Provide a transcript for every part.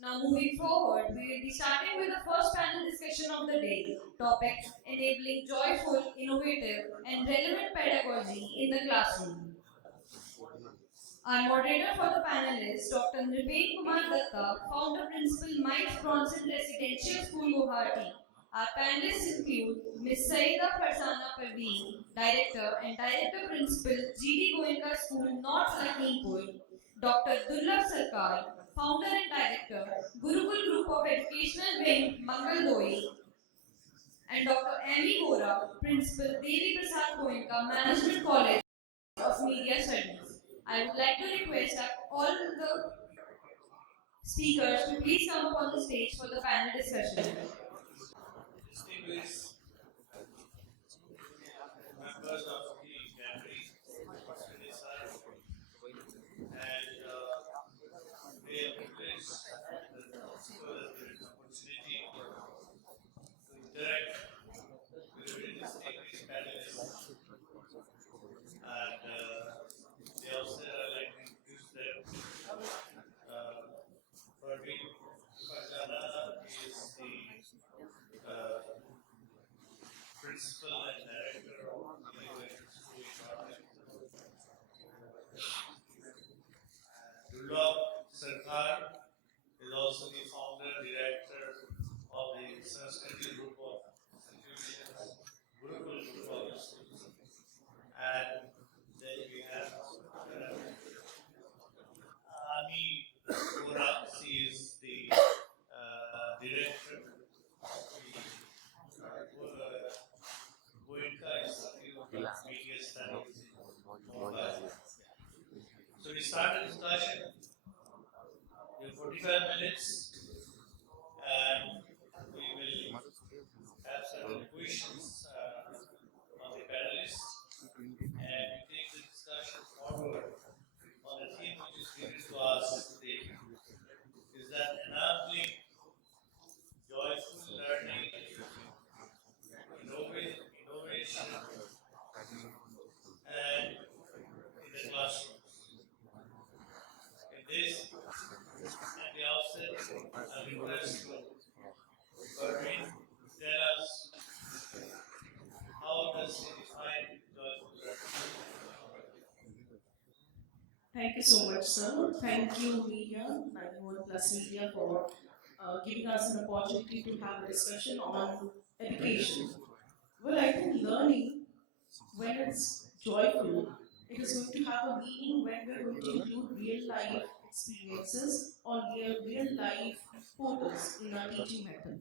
Now moving forward, we will be starting with the first panel discussion of the day, topic enabling joyful, innovative and relevant pedagogy in the classroom. Our moderator for the panelists, Dr. Nripen Kumar Dutta, founder principal Mike's Bronson Residential School, Guwahati. Our panelists include Ms. Syeda Farzana Parveen, Director and Director Principal GD Goenka School, North Lakhimpur, Dr. Durlav Sarkar, Founder and Director, Gurukul Group of Educational Wing, Mangaldoi, and Dr. Amy Gora, Principal Devi Prasad Goenka, Management College of Media Studies. I would like to request all the speakers to please come up on the stage for the panel discussion. Distinguished members of the gallery, and we have privileged the opportunity to interact with the distinguished panelists, and they also like to introduce them. Parveen Farzana is the principal and director of EduLeaders Summit and Awards. Durlav Sarkar is also the founder director of the Sanskrit group of institutions, Gurukul group of institutions, and then we have Amy Gora. She is the director of the Goenka Institute of Media Studies in Mumbai. So we start the discussion. We have 45 minutes, and we will have certain questions on the panelists, and we take the discussion forward on the theme which is given to us today. Is that enabling joyful learning, innovation, and in the classrooms. In this, at the outset, I request to Parveen tell us how does he define joyful learning. Thank you so much, sir. Thank you, media, 91 Plus Media, for giving us an opportunity to have a discussion on education. Well, I think learning, when it's joyful, it is going to have a meaning when we're going to include real life experiences or real life photos in our teaching method.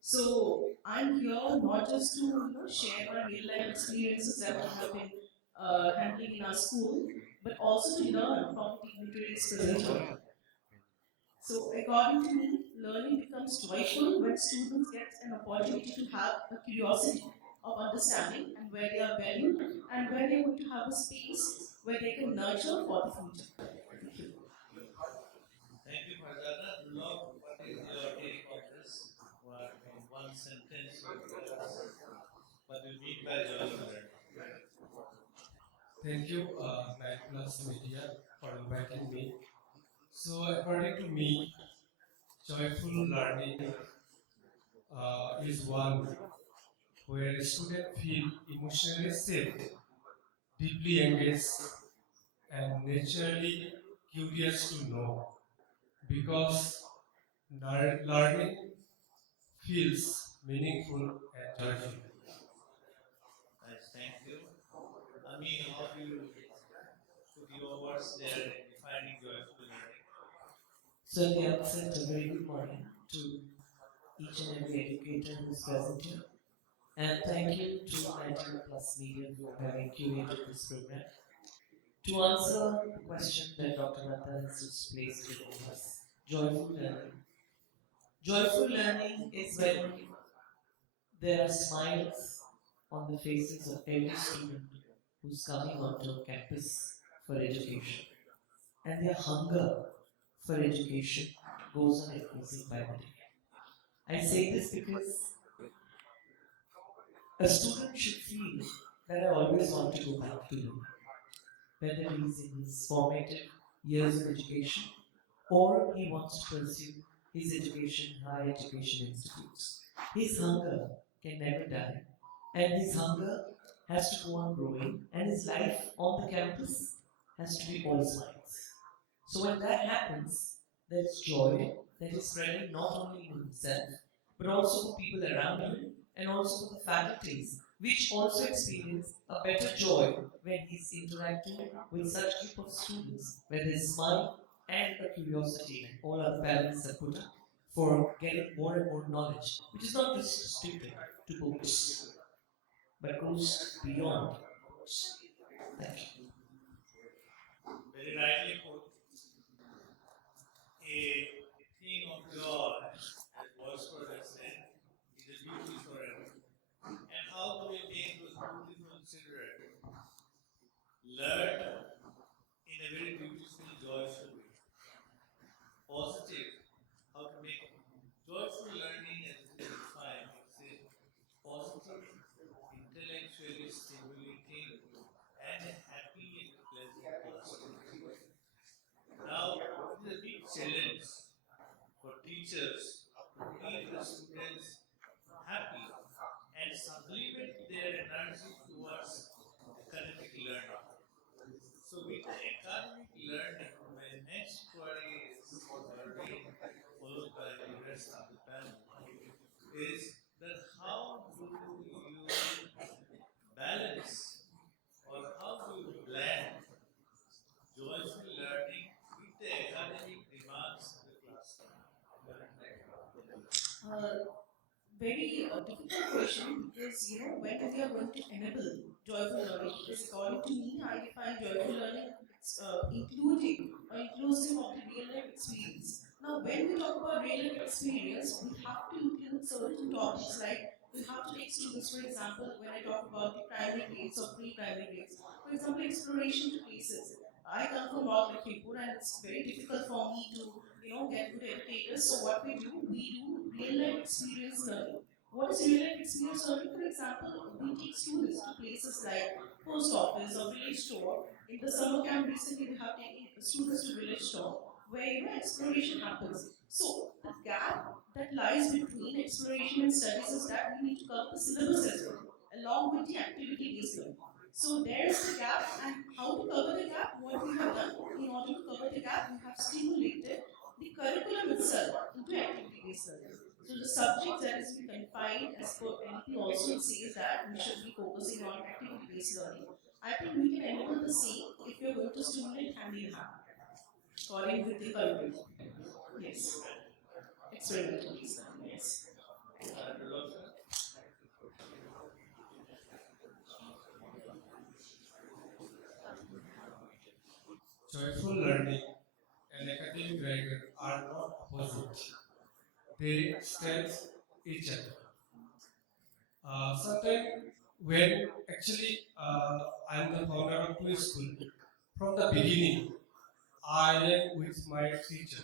So I'm here not just to share my real life experiences that we have been handling in our school, but also to learn from the literary presenter. So according to me, learning becomes joyful when students get an opportunity to have a curiosity of understanding and where they are valued and where they want to have a space where they can nurture for the future. Thank you. Thank you, Farzana. Durlav, what is your take on this? What, in one sentence, what do you mean by joyful learning? Thank you, 9+ Media, for inviting me. So, according to me, joyful learning is one where students feel emotionally safe, deeply engaged, and naturally curious to know, because learning feels meaningful and joyful. Nice, thank you. I mean, how do you put your words there in defining joyful learning? So, at the outset, a very good morning to each and every educator who is present here. And thank you to 91 Plus Media for having curated this program. To answer the question that Dr. Dutta has just placed before us, joyful learning. Joyful learning is when there are smiles on the faces of every student who's coming onto campus for education. And their hunger for education goes on increasing by the day. I say this because a student should feel that I always want to go back to learn, whether he is in his formative years of education or he wants to pursue his education, higher education institutes. His hunger can never die, and his hunger has to go on growing, and his life on the campus has to be all smiles. So when that happens, there's joy that is spreading not only in himself, but also for people around him, and also for the faculties, which also experience a better joy when he's interacting with such group of students, where there's smile and a curiosity, like all other parents have put up, for getting more and more knowledge, which is not just restricted to books, but goes beyond books. Thank you. Very rightly put, a thing of joy, as Wordsworth has said, is a beauty forever. And how do we make those beautiful children learn in a very beautiful, joyful way? Positive, how to make joyful learning, as it is defined, it's a positive, intellectually stimulating, and a happy and pleasant classroom. Now, it is a big challenge for teachers to keep the students happy and sublimate their energy towards academic learning. So, with the academic learning, my next query is to Parveen, followed by the rest of the panel, is that how do you balance or how do you blend joyful learning with the academic demands of the classroom? Very difficult question, because when we are going to enable joyful learning, because according to me, I define joyful learning including or inclusive of the real life experience. Now, when we talk about real life experience, we have to include certain topics, like we have to take students, for example, when I talk about the primary grades or pre-primary grades, for example, exploration to places. I come from North Lakhimpur, and it's very difficult for me to get good educators. So what we do real life experience learning. What is real life experience learning? For example, we take students to places like post office or village store. In the summer camp recently, we have taken students to village store, where exploration happens. So the gap that lies between exploration and studies is that we need to cover the syllabus as well, along with the activity based learning. So there's the gap, and how to cover the gap? What we have done in order to cover the gap, we have stimulated the curriculum itself into activity-based learning. So the subject that is being confined as per NP also says that we should be focusing on activity-based learning. I think we can enable the same if you're going to stimulate hand in hand, according with the curriculum. Yes. Experimental-based learning, yes. Joyful learning and academic rigor are not opposite. They strengthen each other. Sometimes when actually I'm the founder of two school, from the beginning I am with my teacher.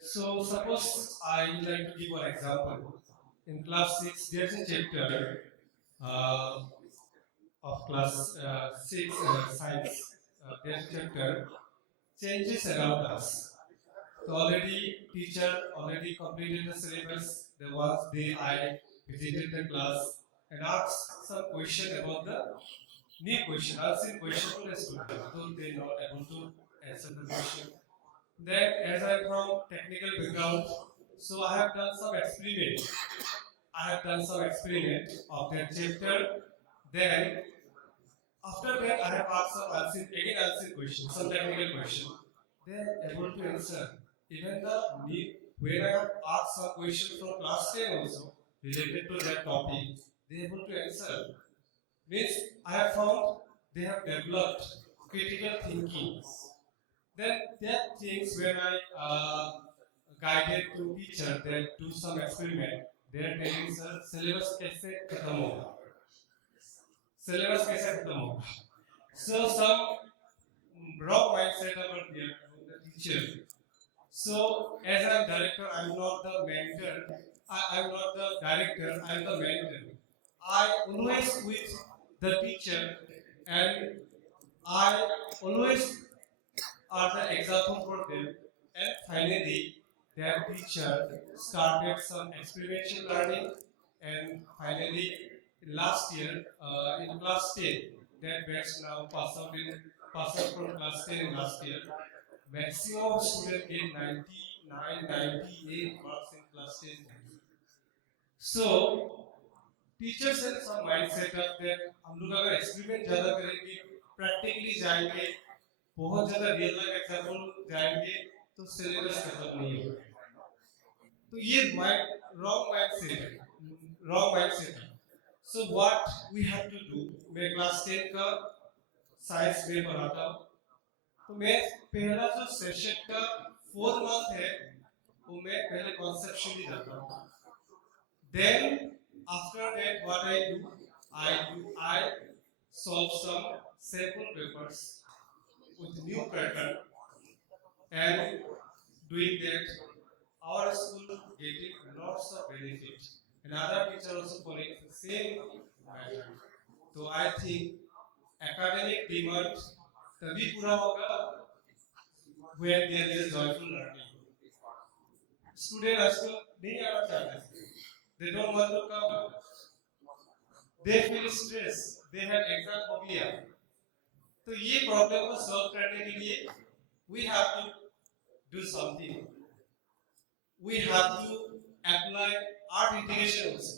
So suppose I would like to give one example. In class 6 there's a chapter uh, of class 6 science. There's a chapter changes around us. So already teacher already completed the syllabus. The ones they I visited the class and asked some question about the new question, answering question to the student, though they not able to answer the question. Then as I am from technical background, so I have done some experiment. I have done some experiment of that chapter. Then after that I have asked some answering question, some technical question. They are able to answer. Even the when I have asked some question from class 10 also related to that topic, they are able to answer. Means I have found they have developed critical thinking. Then there are things when I guided to teacher that do some experiment. They are telling sir syllabus कैसे खत्म होगा, syllabus कैसे खत्म होगा. So some wrong mindset about the teacher. So as I am director, I am not the mentor. I am not the director. I am the mentor. I always with the teacher, and I always are the example for them. And finally, their teacher started some experiential learning, and finally last year in class 10, that batch now passed out from class 10 last year. Maximum students get 99, 98 marks in class 10. So teachers ने सब mindset of that हम लोग अगर experiment ज्यादा करेंगे, practically जाएंगे, बहुत ज्यादा रियल लाइफ एग्जांपल जाएंगे, तो सिलेबस खत्म नहीं होगा। तो ये रॉन्ग माइंडसेट है। So what we have to do, मैं क्लास 10 का साइंस में पढ़ाता हूँ, तो मैं पहला जो सेशन का 4 मंथ है वो मैं पहले कॉन्सेप्चुअली जाता हूँ। Then after that, what I solve some sample papers with new pattern, and doing that, our school getting lots of benefit, and other teachers also following the same pattern. So I think academic demand तभी पूरा होगा when there is joyful learning. Student आजकल नहीं आना चाहते, they don't want to come. They feel stress, they have exam phobia. तो ये problem को सॉल्व करने के लिए we have to do something. We have to apply art integration also.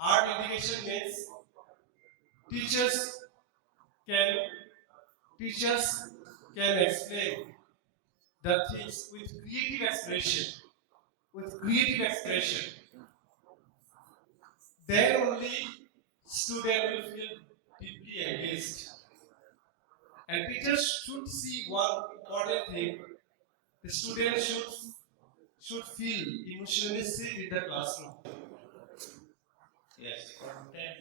Art integration means teachers can explain the things with creative expression. Then only student will feel deeply engaged. And teachers should see one important thing: the student should feel emotionally safe in the classroom. Yes, content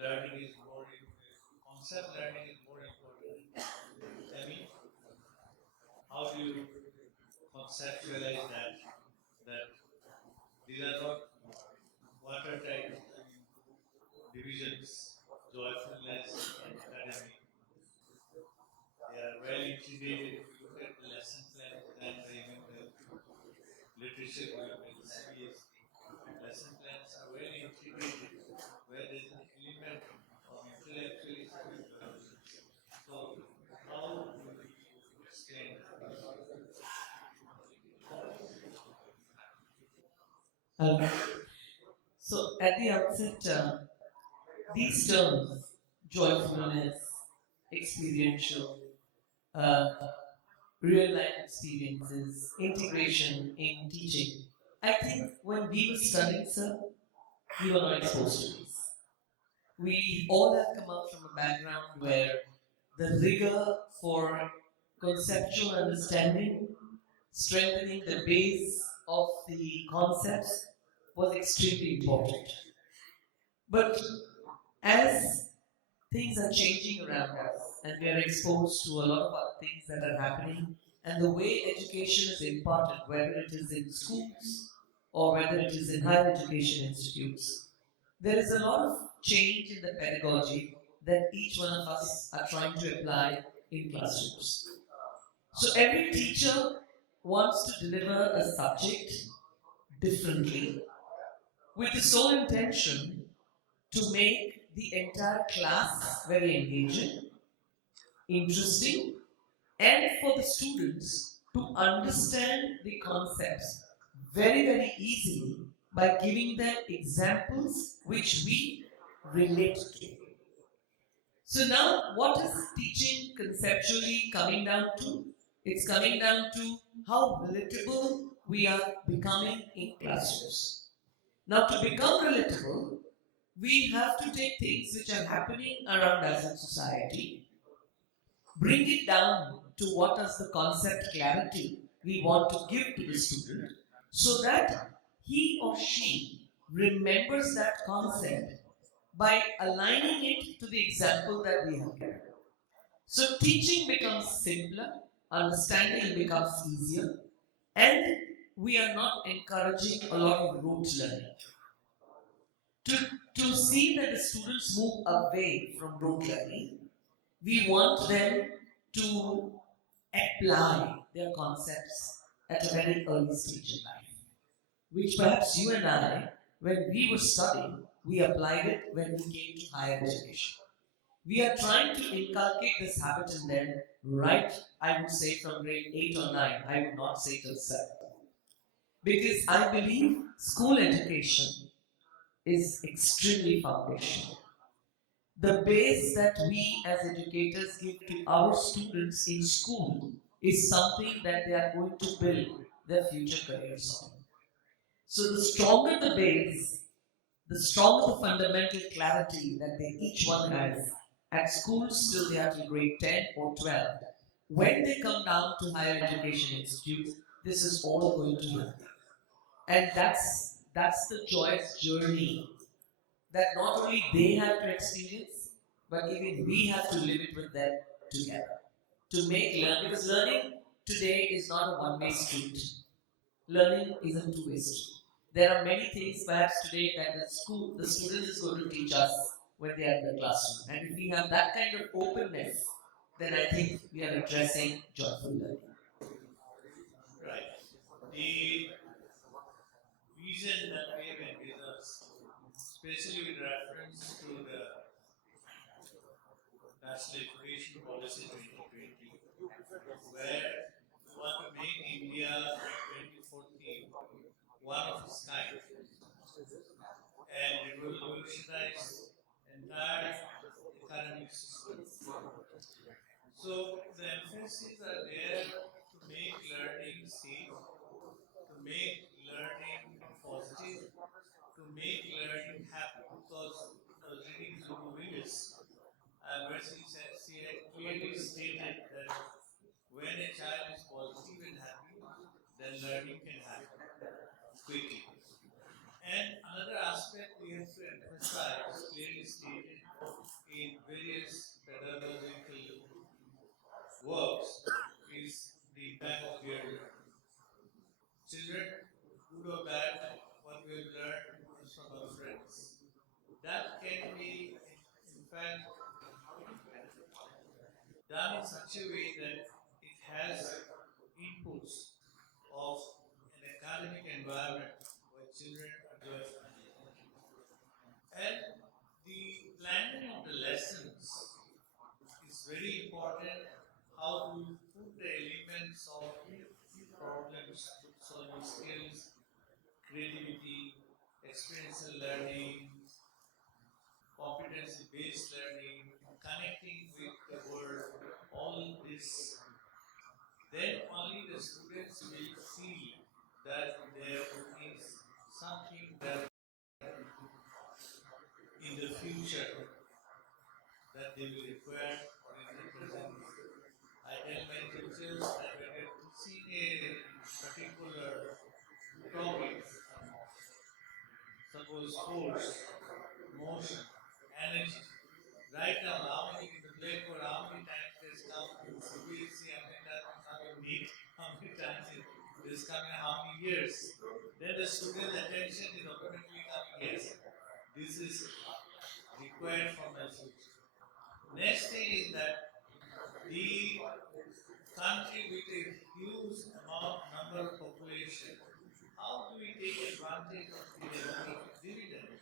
learning is more important. Concept learning is more important. I mean, how do you conceptualize that these are not watertight divisions, joyfulness and academy. They are well integrated. If you look at the lesson plan and even the literature development, lesson plans are very integrated, where there is an element of intellectual development. So, how do we explain So at the outset, these terms, joyfulness, experiential, uh, real life experiences, integration in teaching. I think when we were studying, sir, we were not exposed to these. We all have come up from a background where the rigor for conceptual understanding, strengthening the base of the concepts was extremely important. But as things are changing around us and we are exposed to a lot of other things that are happening, and the way education is imparted, whether it is in schools or whether it is in higher education institutes, there is a lot of change in the pedagogy that each one of us are trying to apply in classrooms. So every teacher wants to deliver a subject differently with the sole intention to make the entire class very engaging, interesting, and for the students to understand the concepts very, very easily by giving them examples which we relate to. So now, what is teaching conceptually coming down to? It's coming down to how relatable we are becoming in classrooms. Now, to become relatable, we have to take things which are happening around us in society, bring it down to what is the concept clarity we want to give to the student, so that he or she remembers that concept by aligning it to the example that we have given. So teaching becomes simpler, understanding becomes easier, and we are not encouraging a lot of rote learning. To see that the students move away from rote learning, we want them to apply their concepts at a very early stage in life, which perhaps you and I, when we were studying, we applied it when we came to higher education. We are trying to inculcate this habit in them right, I would say, from grade 8 or 9. I would not say till 7. Because I believe school education is extremely foundational. The base that we as educators give to our students in school is something that they are going to build their future careers on. So the stronger the base, the stronger the fundamental clarity that they each one has at school till they are till grade 10 or 12. When they come down to higher education institutes, this is all going to happen. And that's the joyous journey that not only they have to experience, but even we have to live it with them together. To make learning, because learning today is not a one-way street. Learning is a two-way street. There are many things perhaps today that the student is going to teach us when they are in the classroom. And if we have that kind of openness, then I think we are addressing joyful learning. Right. The vision that we have envisaged, especially with reference to the National Education Policy 2020, where we want to make India by 2040 one of its kind and revolutionize entire economic system. So the emphasis are there to make learning safe, to make learning positive, to make learning happy. Because I was reading through the videos, where she had clearly stated that when a child is positive and happy, then learning can happen quickly. And another aspect we have to emphasize, clearly stated in various pedagogical works, is the impact of peer learning. Children, good or bad, what we have learned is from our friends. That can be, in fact, done in such a way that it has inputs of an academic environment where children are joyful. And the planning of the lessons is very important. How do you put the elements of problems solving skills, creativity, experiential learning, competency-based learning, connecting with the world, all this, then only the students will feel that there is something that in the future that they will require or in the present. I tell my teachers that when you're teaching a particular topic, suppose force, motion, energy, write down how many in the blackboard, how many times it has come in CBSE, how many times it come in NEET, how many times it is coming in how many years. Then the student's attention is automatically coming, yes, this is required for my future. Next thing is that the country with a huge number of population, how do we take advantage of the demographic dividend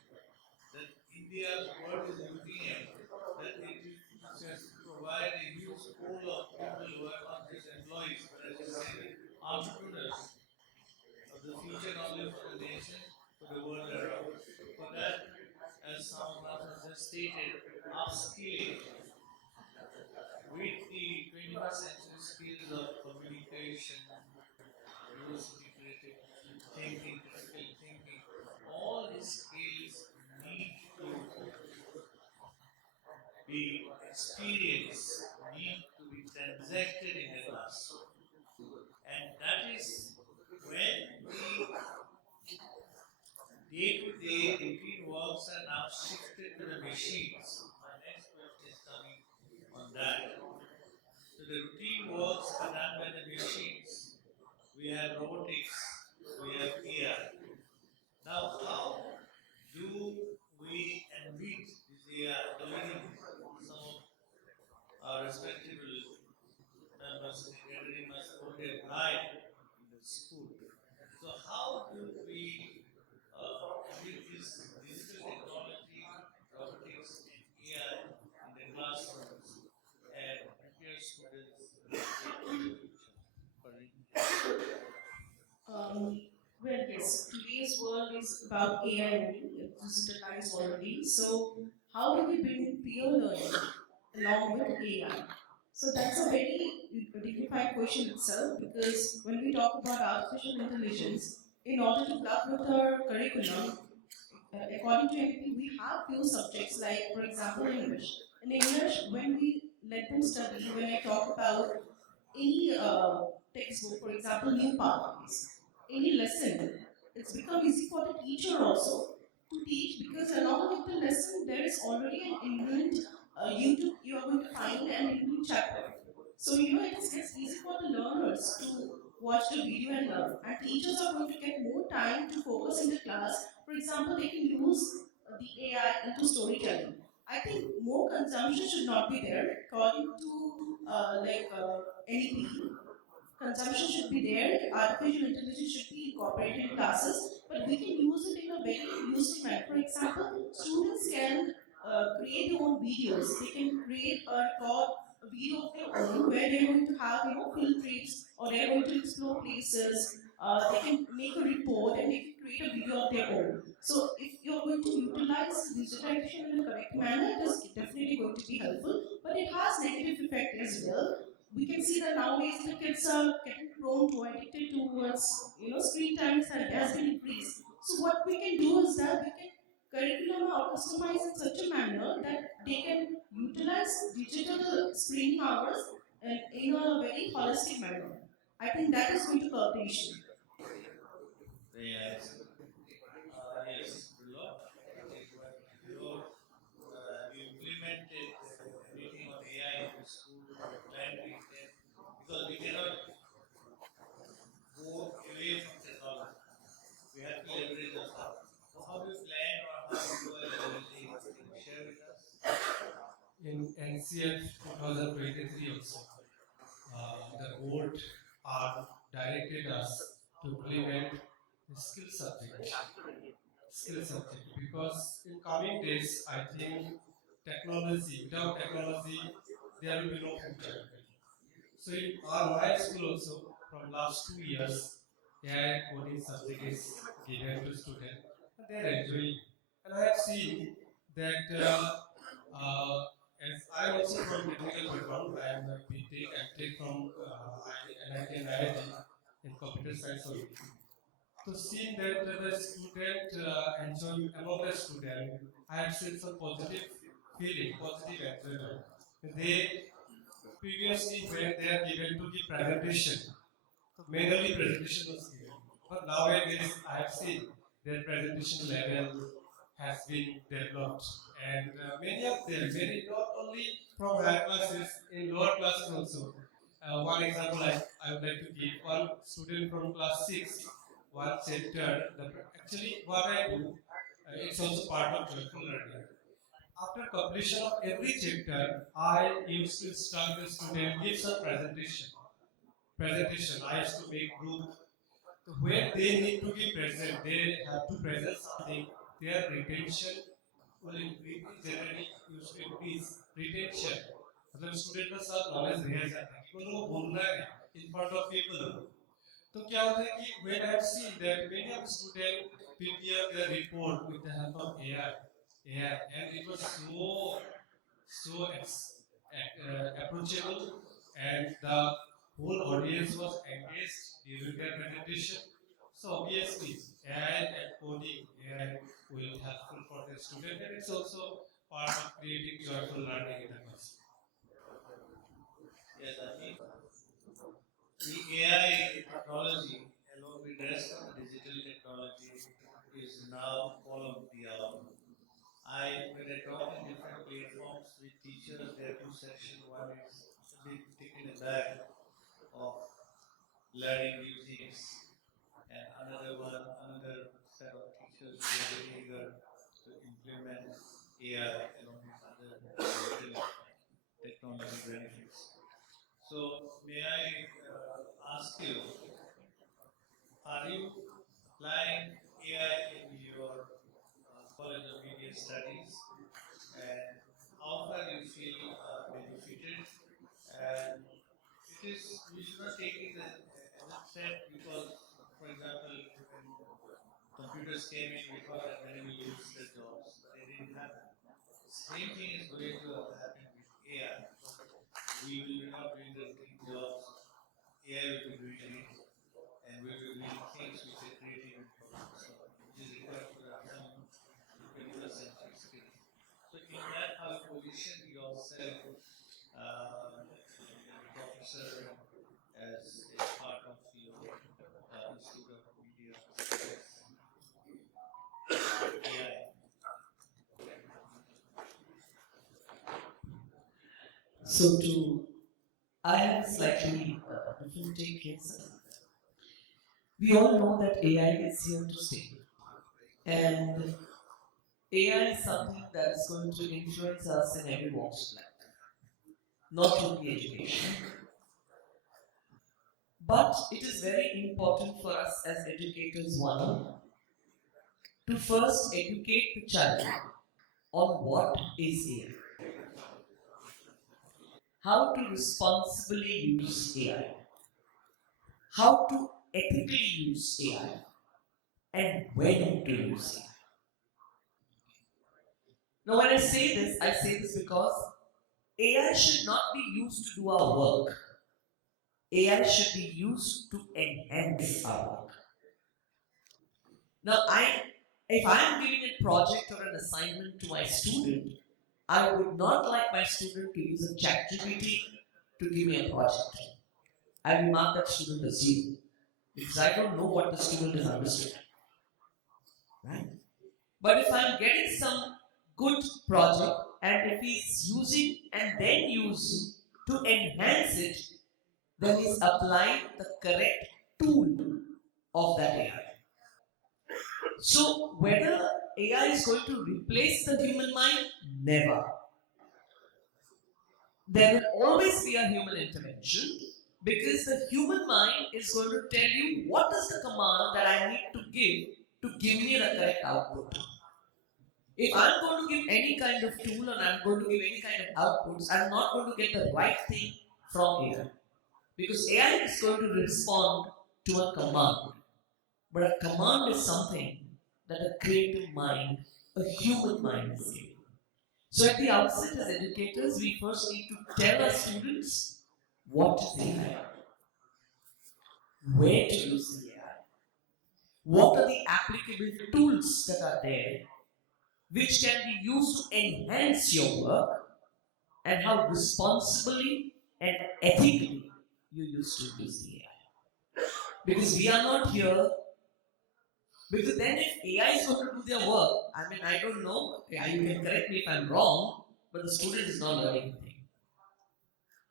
that India's world is looking at, that it has to provide a huge pool of people who are not just employees, but as you said, entrepreneurs of the future, not only for the nation, for the world around. For that, as some of us have just stated, upskilling with the 21st century skills of communication, diversity, creative thinking, critical thinking, all these skills need to be experienced, need to be transacted in the classroom. And that is when the day-to-day routine works are now shifted to the machines. My next question is coming on that. So the routine works are done by the machines. We have robotics, we have AI. Now, how do we envisage this AI? Already some of our respectable members in the gathering must hold their pride in this guess today's world is about AI only, it's digitalized already. So how do we bring in peer learning along with AI? So that's a very dignified question itself, because when we talk about artificial intelligence, in order to club with our curriculum, according to NP, we have few subjects like, for example, English. In English, when we let them study, when I talk about any textbook, for example, new pathways, any lesson, it's become easy for the teacher also to teach, because along with the lesson, there is already an inbuilt YouTube, you are going to find an inbuilt chapter. So, it's easy for the learners to watch the video and learn. And teachers are going to get more time to focus in the class. For example, they can use the AI into storytelling. I think more consumption should not be there. According to NEP, consumption should be there, artificial intelligence should be incorporated in classes, but we can use it in a very useful manner. For example, students can create their own videos. They can create or record a video of their own where they're going to have, field trips, or they're going to explore places. They can make a report and they can create a video of their own. So if you're going to utilize digitalization in a correct manner, it is definitely going to be helpful, but it has negative effect as well. We can see that nowadays the kids are getting prone to, addicted towards, screen time has been increased. So what we can do is that we can curriculum or customize in such a manner that they can utilize digital screening hours in a very holistic manner. I think that is going to curb the issue. Very nice. Yes, Durlav, I think when you implemented anything on AI in the school, you plan to intend, because we cannot go away from technology. We have to leverage on stuff. So how do you plan, or how you are leveraging? Can you share with us? In NCF 2023 also, the board are directed us to implement the skill subject, because in coming days, I think without technology, there will be no future. So in my school also, from last 2 years, AI coding subject is given to students, and they are enjoying. And I have seen that as I am also from technical background, I am a BTech, MTech from NIT and IIT in computer science only. So seeing that the student enjoy among the student, I have seen some positive feeling, positive enjoyment. They previously, when they are given to give presentation, so manually presentation was given. But nowadays I have seen their presentation level has been developed, and many of them, many not only from higher classes, in lower classes also. One example I would like to give: one student from class 6, one chapter. Actually, what I do, it's also part of joyful learning. After completion of every chapter, I used to instruct the student give some presentation. I used to make group. So when they need to be present, they have to present something. Their retention will increase. Generally, used to increase retention. मतलब student का साथ knowledge रह जाता है कि उनको बोलना है in front of people. तो क्या होता है कि when I have seen that many of the students prepare their report with the help of AI, and it was so approachable, and the whole audience was engaged during their presentation. So obviously, AI and coding AI will be helpful for the student, and it's also part of creating joyful learning in the class. Yes, I think the AI technology, along with the rest of the digital technology, is now all of the hour. When I talk in different platforms with teachers, there are two sections. One is a bit taken aback of learning new things, and another set of teachers who are very eager to implement AI along with other digital technology benefits. So, may I ask you, are you applying AI in your College of Media Studies, and how far you feel benefited? And we should not take it as a threat, because, for example, when computers came in, we thought that many will lose their jobs, but it didn't happen. Same thing is going to happen with AI. We will be not doing the routine jobs, AI will be doing it, and we will be doing things which are creative and problem solving, which is required for the upcoming 21st century skills. So in that, how you position yourself, professor, as a part of your Institute of Media AI. So I have slightly different take here, sir. We all know that AI is here to stay. And AI is something that's going to influence us in every walk of life, not only education. But it is very important for us as educators, one, to first educate the child on what is AI, how to responsibly use AI, how to ethically use AI, and when to use AI. Now, when I say this because AI should not be used to do our work. AI should be used to enhance our work. Now, if I am giving a project or an assignment to my student, I would not like my student to use a ChatGPT to give me a project. I will mark that student as zero because I don't know what the student has understood. Right? But if I'm getting some good project and if he's using and then using to enhance it, then he's applying the correct tool of that AI. So whether AI is going to replace the human mind, never. There will always be a human intervention because the human mind is going to tell you what is the command that I need to give me the correct output. If I'm going to give any kind of tool and I'm going to give any kind of outputs, I'm not going to get the right thing from AI. Because AI is going to respond to a command. But a command is something that a creative mind, a human mind is giving. So at the outset as educators, we first need to tell our students what is AI, where to use the AI, what are the applicable tools that are there, which can be used to enhance your work, and how responsibly and ethically you used to use the AI. Because we are not here, because then if AI is going to do their work, I don't know, you can correct me if I'm wrong, but the student is not learning anything.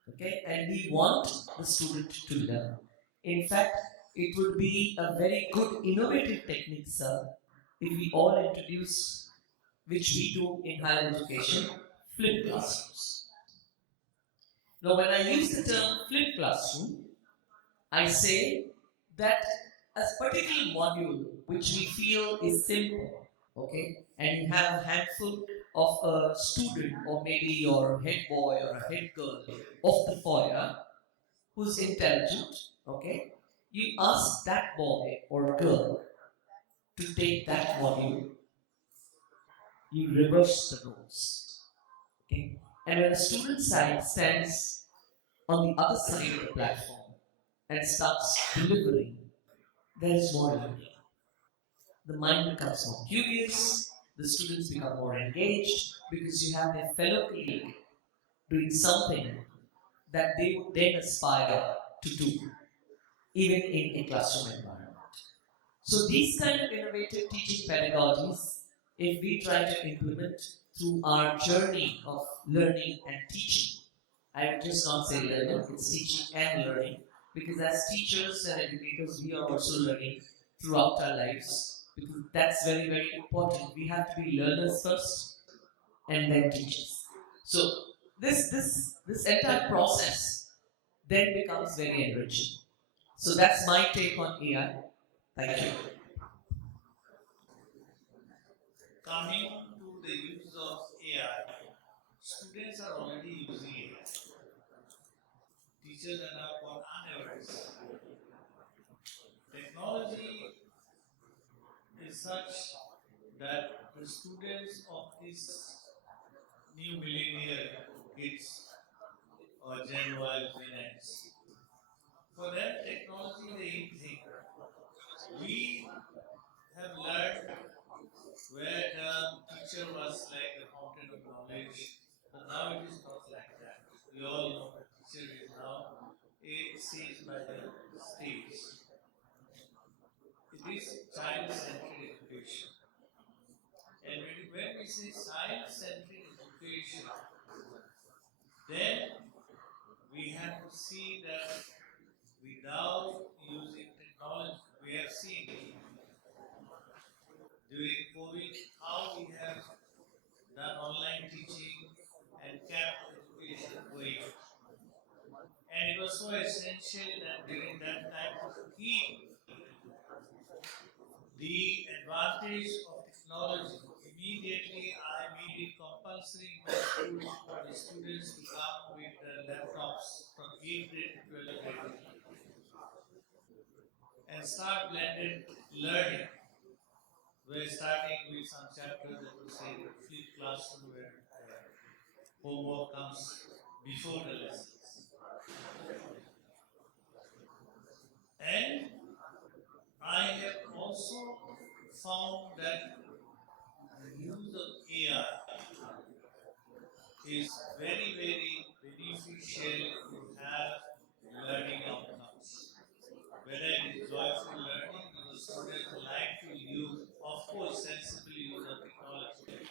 Okay, and we want the student to learn. In fact, it would be a very good innovative technique, sir, if we all introduce, which we do in higher education, flipped classrooms. Now, when I use the term flipped classroom, I say that a particular module which we feel is simple, okay, and you have a handful of a student or maybe your head boy or a head girl of the foyer who's intelligent, okay, you ask that boy or girl to take that module, you reverse the roles, okay, and when the student side stands on the other side of the platform and starts delivering, there is more learning. The mind becomes more curious, the students become more engaged because you have a fellow colleague doing something that they would then aspire to do, even in a classroom environment. So these kind of innovative teaching pedagogies, if we try to implement through our journey of learning and teaching, I would just not say learning, it's teaching and learning, because as teachers and educators, we are also learning throughout our lives, because that's very, very important. We have to be learners first and then teachers. So this entire process then becomes very enriching. So that's my take on AI. Thank you. Coming to the use of AI, students are already using AI. Teachers are now called unawares. Technology is such that the students of this new millennial kids or Gen Y, Gen X, for them technology they think. We have learned where the teacher was like the fountain of knowledge, but now it is not like that. We all know the teacher is now a sage by the stage. It is child-centered education. And when we say child-centered education, then we have to see that without using technology, we have seen during COVID how we have done online teaching and kept education going. And it was so essential that during that time to keep the advantage of technology. Immediately I made it compulsory in my school for the students to come with their laptops from 8th grade to 12th grade and start blended learning. We're starting with some chapters that will say the flipped classroom where homework comes before the lessons. And I have also found that the use of AI is very, very beneficial to have learning outcomes. Whether it is joyful learning, the students like to use, of course, sensible use of technology.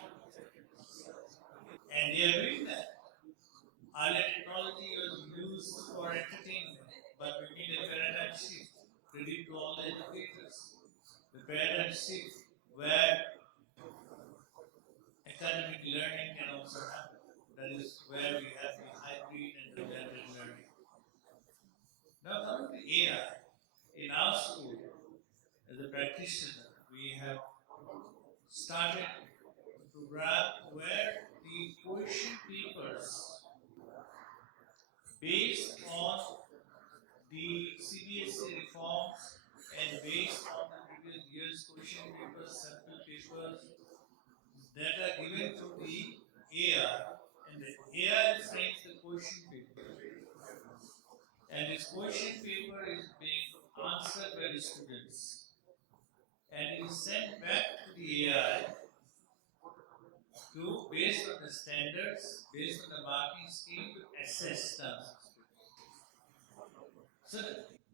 And they are doing that. Earlier technology was used for entertainment, but we need a paradigm shift. Credit to all the educators. The paradigm shift where academic learning can also happen. That is where we have the hybrid and the blended learning. Now coming to AI, in our school, as a practitioner, we have started a program where the question papers based on the CBSE reforms and based on the previous year's question papers, sample papers that are given to the AI, and the AI frames the question paper. And this question paper is being answered by the students. And it is sent back to the AI to, based on the standards, based on the marking scheme, to assess the answers. So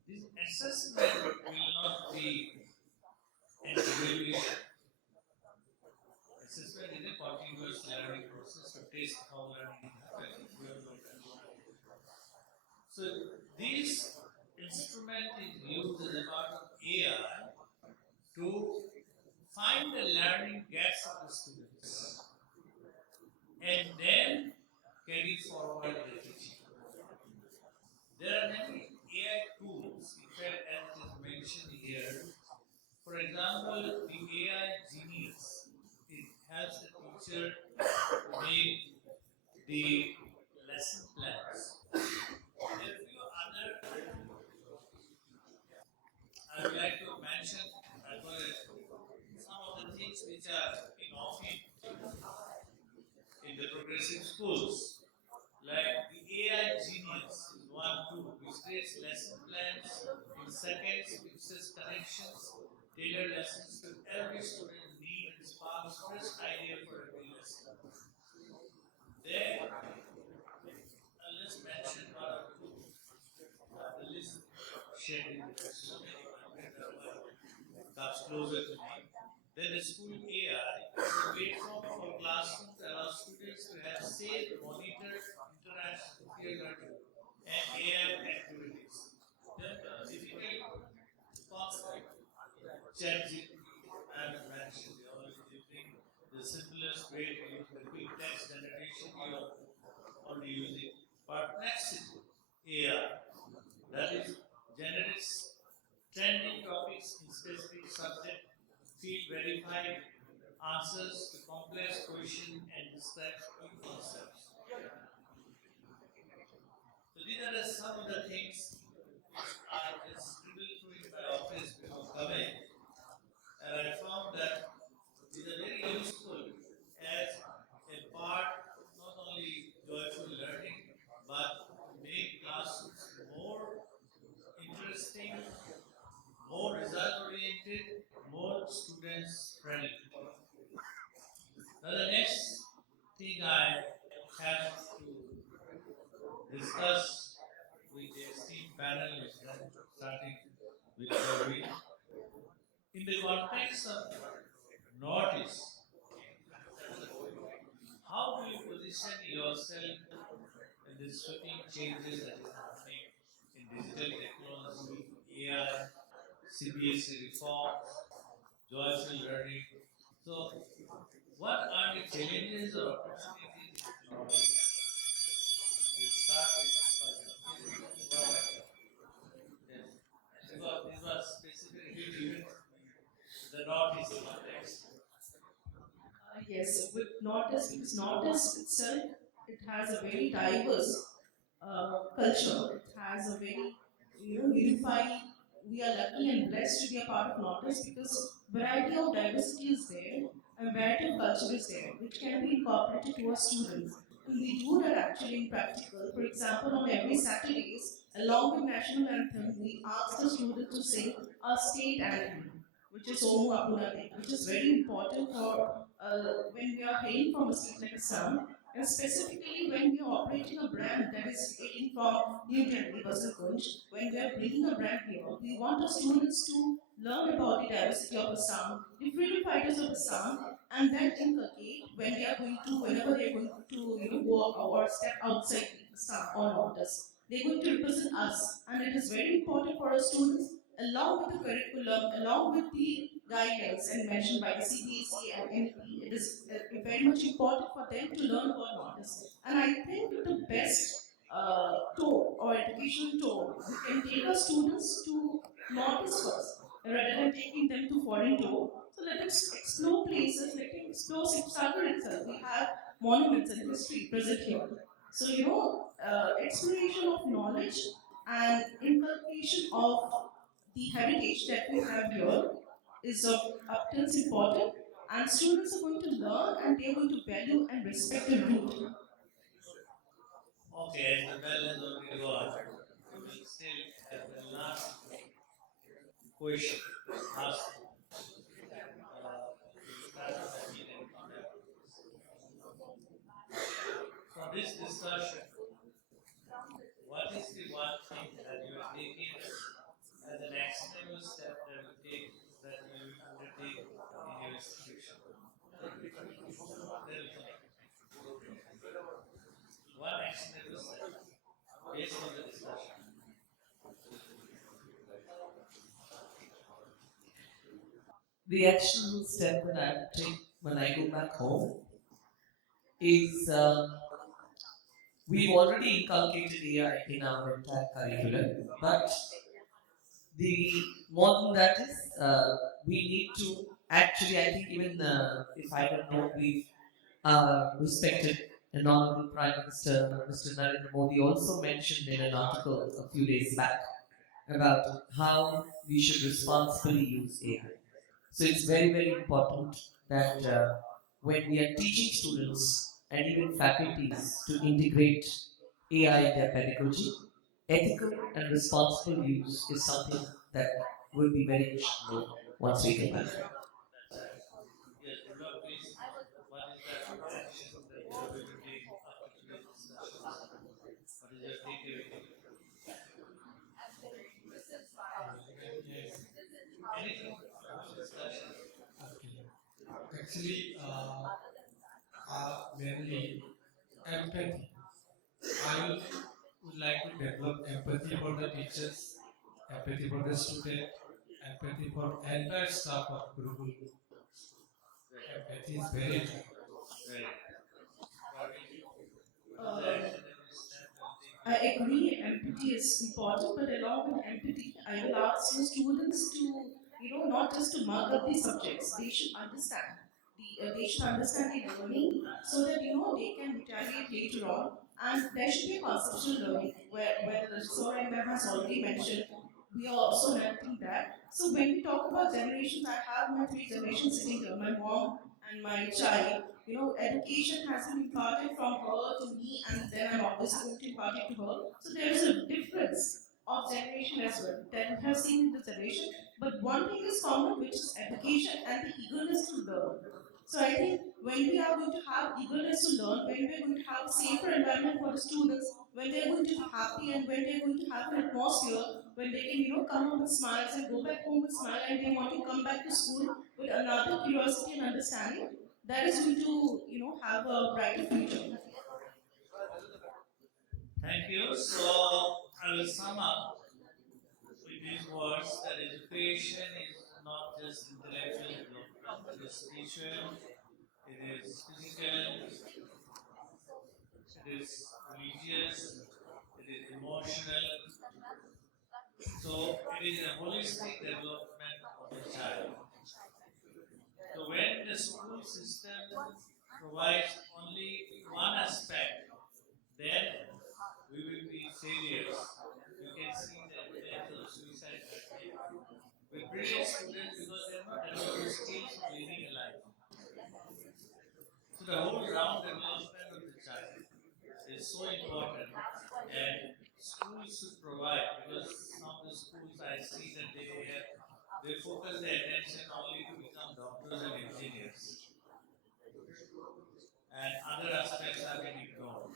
this assessment will not be an evaluation. Assessment is a continuous learning process to test how learning happens. We all know that. So this instrument is used as a part of AI to find the learning gaps of the students and then carry forward the teaching. There are many AI tools, in fact, as it is mentioned here. For example, the AI Genius, it helps the teacher make the lesson plans. There are a few other, I would like to mention some of the things which are in offering in the progressive schools. Like the AI Genius is one tool which creates lesson plans in seconds, fixes connections, tailor lessons to every student's need and sparks fresh idea for every lesson. Then, let's mention one or two. The list shared in the so many comes closer to me. Then the school AI is a platform for classrooms that allows students to have safe, monitored interaction with peer learning and AI activities. Then the difficult concept, 𝐾𝐲, I have mentioned, they always using the simplest way to use the quick text generation, you are only using perplexity AI, that is generates trending topics in specific subject, field verified answers to complex questions and describes key concepts. So these are some of the things which I just scribbled through in my office before coming, and I found that students friendly. Now the next thing I have to discuss with the esteemed panelists, starting with Parveen, in the context of Northeast, how do you position yourself in the sweeping changes that is happening in digital technology, AI, CBSE reforms, joyful learning? So, what are the challenges or opportunities in Northeast? We'll start with Farzana. Yes, because this was specifically given to the Northeast context. Yes, with Northeast, because Northeast itself, it has a very diverse culture. It has a very, unified. We are lucky and blessed to be a part of Northeast because variety of diversity is there and variety of culture is there, which can be incorporated to our students. And we do that actually in practical. For example, on every Saturdays, along with national anthem, we ask the students to sing a state anthem, which is Omu Apunade, which is very important for when we are hailing from a state like Assam, and specifically when we are operating a brand that is hailing from New Delhi, Basargunj, when we are bringing a brand here, we want our students to learn about the diversity of Assam, the freedom fighters of Assam, and then inculcate when they are going to, whenever they are going to, go or step outside Assam or Northeast. They are going to represent us, and it is very important for our students, along with the curriculum, along with the guidelines and mentioned by the CBSE and NP, it is very much important for them to learn about Northeast. And I think the best tone or educational tone, we can take our students to Northeast first, rather than taking them to foreign tour. So let them explore places, let them explore Sarkar itself. We have monuments and history present here. So, exploration of knowledge and inculcation of the heritage that we have here is of utmost important, and students are going to learn and they are going to value and respect the root. Okay, as the bell has already gone, we will still have the last question. Last. From this discussion, what is the one thing that you are taking as an actionable step that you will undertake in your institution? One actionable step based on the discussion. The actionable step that I would take when I go back home is we've already inculcated AI in our entire curriculum, but the more than that is we need to actually, I think even if I don't know, we've respected and honorable Prime Minister Mr. Narendra Modi also mentioned in an article a few days back about how we should responsibly use AI. So it's very, very important that when we are teaching students and even faculties to integrate AI in their pedagogy, ethical and responsible use is something that will be very questionable once we get back. Yes, Durlav, please. What is the action that you are going to take after today's discussions? What is your takeaway? Anything from the discussion? Actually, mainly empathy. I would like to develop empathy for the teachers, empathy for the student, empathy for entire staff of Gurukul. Empathy is very important. Right. I agree, empathy is important, but along with empathy, I will ask the students to, not just to mark up the subjects, they should understand. They should understand the learning so that, they can retaliate later on. And there should be a conceptual learning where the sir and ma'am has already mentioned. We are also narrating that. So when we talk about generations, I have my three generations sitting here, my mom and my child. Education has been imparted from her to me, and then I'm obviously going to impart it to her. So there is a difference of generation as well that we have seen in the generation. But one thing is common, which is education and the eagerness to learn. So I think when we are going to have eagerness to learn, when we are going to have a safer environment for the students, when they are going to be happy and when they are going to have an atmosphere when they can, come up with smiles and go back home with smile and they want to come back to school with another curiosity and understanding, that is going to, have a brighter future. Thank you. So I will sum up with these words that education is not just intellectual development, it is spiritual, it is physical, it is religious, it is emotional. So it is a holistic development of the child. So when the school system provides only one aspect, then we will be failures. You can see the death of suicide rate. We brilliant students because they have not developed the skills of living a life. So the whole round development of the child is so important, and schools should provide, because some of the schools I see that they focus their attention only to become doctors and engineers, and other aspects are being ignored.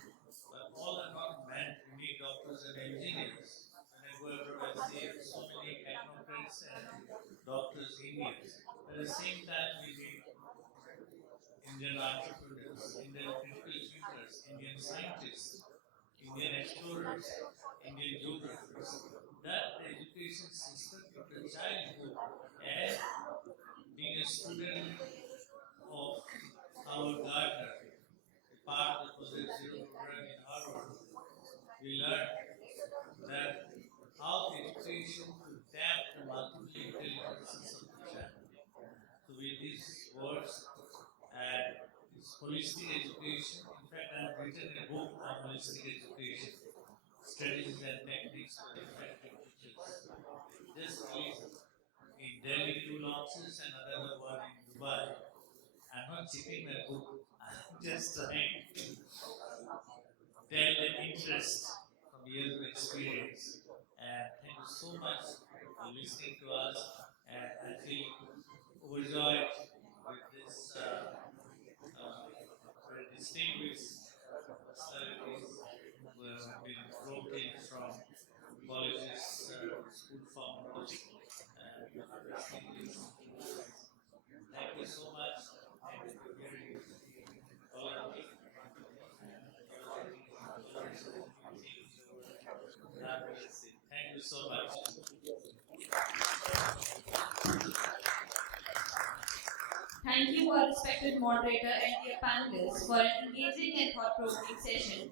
But all are not meant to make doctors and engineers. When I go abroad, I see so many technocrats and doctors, Indians. At the same time, we need Indian entrepreneurs, Indian critical thinkers, Indian scientists, Indian explorers, Indian geographers. That the education system from the childhood and being a student of Howard Gardner, a part of the Project Zero program in Harvard, we learned that how education to tap the multiple intelligences of the child. So with these words and this holistic education, in fact I have written a book on holistic education, strategies and techniques for effective teachers. Just released in Delhi 2 launches and another one in Dubai. I'm not cheating my book, I'm just trying to tell the interest from years of experience. And thank you so much for listening to us. And I feel overjoyed with this very distinguished celebrities who have been brought in from colleges, school founders, and distinguished. Thank you so much. Thank you for hearing all of me. Thank you so much. Thank you, our respected moderator and dear panelists, for an engaging and thought-provoking session.